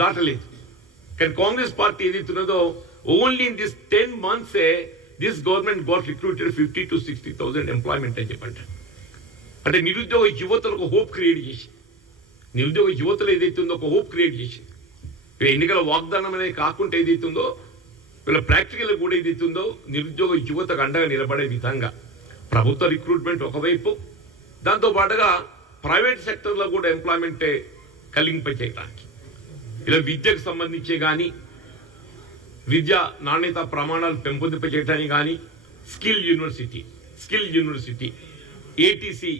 దాటలేదు. కానీ Congress party ఏదైతున్నదో only in this 10 months this government got recruited 50,000 to 60,000 employment అని చెప్పండి. అంటే నిరుద్యోగ యువతలకు హోప్ క్రియేట్ చేసి, నిరుద్యోగ యువతలు ఏదైతుందో ఒక హోప్ క్రియేట్ చేసి, ఎన్నికల వాగ్దానం అనేది కాకుండా ఏదైతుందో వీళ్ళ ప్రాక్టికల్ కూడా ఏదైతుందో నిరుద్యోగ యువతకు అండగా నిలబడే విధంగా ప్రభుత్వ రిక్రూట్మెంట్ ఒకవైపు, దాంతో పాటుగా ప్రైవేట్ సెక్టర్లో కూడా ఎంప్లాయ్మెంట్ కలిగింపచేయడానికి, ఇలా విద్యకు సంబంధించే కానీ విద్యా నాణ్యత ప్రమాణాలు పెంపొందింపచేయడానికి కానీ skill university ATC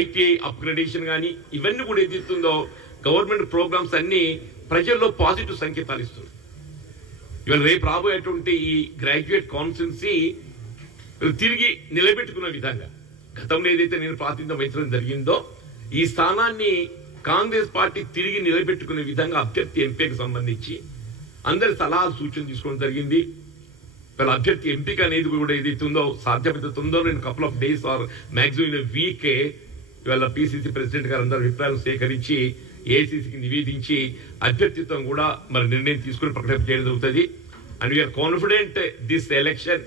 ITI upgradation కానీ ఇవన్నీ కూడా ఏదైతుందో గవర్నమెంట్ ప్రోగ్రామ్స్ అన్ని ప్రజల్లో పాజిటివ్ సంకేతాలు ఇస్తుంది. ఇవాళ రేపు రాబోయేటువంటి ఈ గ్రాడ్యుయేట్ కాన్ఫరెన్సీ తిరిగి నిలబెట్టుకున్న విధంగా గతంలో ఏదైతే నేను ప్రాతినిధ్యం వహించడం జరిగిందో ఈ స్థానాన్ని కాంగ్రెస్ పార్టీ తిరిగి నిలబెట్టుకునే విధంగా అభ్యర్థి ఎంపీకి సంబంధించి అందరి సలహాలు సూచనలు తీసుకోవడం జరిగింది. వీళ్ళ అభ్యర్థి ఎంపిక అనేది కూడా ఏదైతుందో సాధ్యమవుతుందో నేను couple of days or maximum in week ఇవాళ పిసిసి ప్రెసిడెంట్ గారు అందరూ అభిప్రాయాలు సేకరించి ఏఐసిసికి నివేదించి అభ్యర్థిత్వం కూడా మరి నిర్ణయం తీసుకుని ప్రకటన చేయడం జరుగుతుంది. And we're confident this election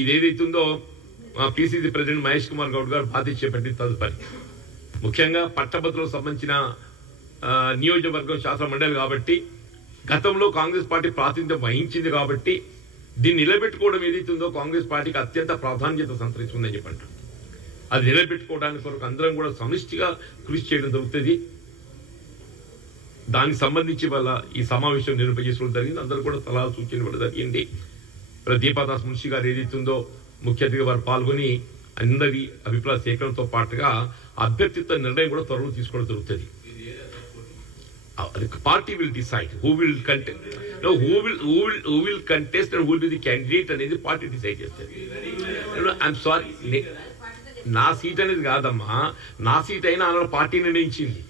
ఇదేదైతుందో పిసిసి ప్రెసిడెంట్ మహేష్ కుమార్ గౌడ్ గారు బాధ్యత చేపట్టిన తదుపరి ముఖ్యంగా పట్టభద్రులకు సంబంధించిన నియోజకవర్గం శాసన మండలి కాబట్టి గతంలో కాంగ్రెస్ పార్టీ ప్రాతినిధ్యం వహించింది కాబట్టి దీన్ని నిలబెట్టుకోవడం ఏదైతుందో కాంగ్రెస్ పార్టీకి అత్యంత ప్రాధాన్యత సంతరించుకుందని చెప్పంటారు. అది నిలబెట్టుకోవడానికి కొరకు అందరం కూడా సమిష్టిగా కృషి చేయడం జరుగుతుంది. దానికి సంబంధించి వల్ల ఈ సమావేశం నిర్వహించుకోవడం జరిగింది. అందరూ కూడా సలహా సూచనలు ఇవ్వడం జరిగింది. దీపాదాస్ మున్షి గారు ఏదైతుందో ముఖ్య అతిథిగా వారు పాల్గొని అందరి అభిప్రాయ సేకరణతో పాటుగా అభ్యర్థిత్వ నిర్ణయం కూడా త్వరలో తీసుకోవడం జరుగుతుంది. Party will decide who will contest and who will be the candidate అనేది పార్టీ డిసైడ్ చేస్తుంది. ఐఎమ్ సారీ, నా సీట్ అనేది కాదమ్మా, నా సీట్ అయినా అలా పార్టీ నిర్ణయించింది.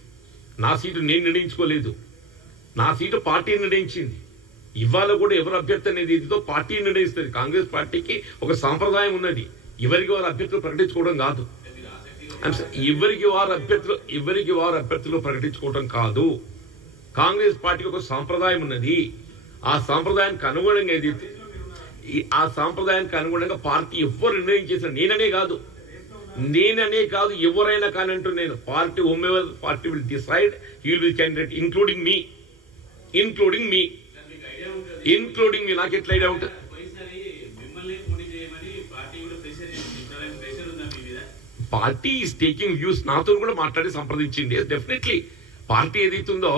నా సీటు నేను నిర్ణయించుకోలేదు, నా సీటు పార్టీ నిర్ణయించింది. ఇవాళ కూడా ఎవరు అభ్యర్థి అనేది ఇదితో పార్టీ నిర్ణయిస్తుంది. కాంగ్రెస్ పార్టీకి ఒక సాంప్రదాయం ఉన్నది, ఎవరికి వారు అభ్యర్థులు ప్రకటించుకోవడం కాదు. ఎవరికి వారు అభ్యర్థులు ప్రకటించుకోవడం కాదు. కాంగ్రెస్ పార్టీకి ఒక సాంప్రదాయం ఉన్నది. ఆ సాంప్రదాయానికి అనుగుణంగా ఏదైతే ఆ సాంప్రదాయానికి అనుగుణంగా పార్టీ ఎవరు నిర్ణయం చేసిన నేననే కాదు ఎవరైనా కానీ అంటూ నేను party however party will decide he will be candidate including me నాకు ఎట్లా ఐడియా ఉంటుంది? పార్టీ ఈస్ టేకింగ్ వ్యూస్ నాతో కూడా మాట్లాడి సంప్రదించింది. డెఫినెట్లీ పార్టీ ఏదైతుందో